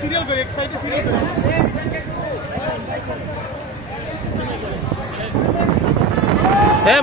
Serial করে এক সাইডে সিরিয়াল করে। É,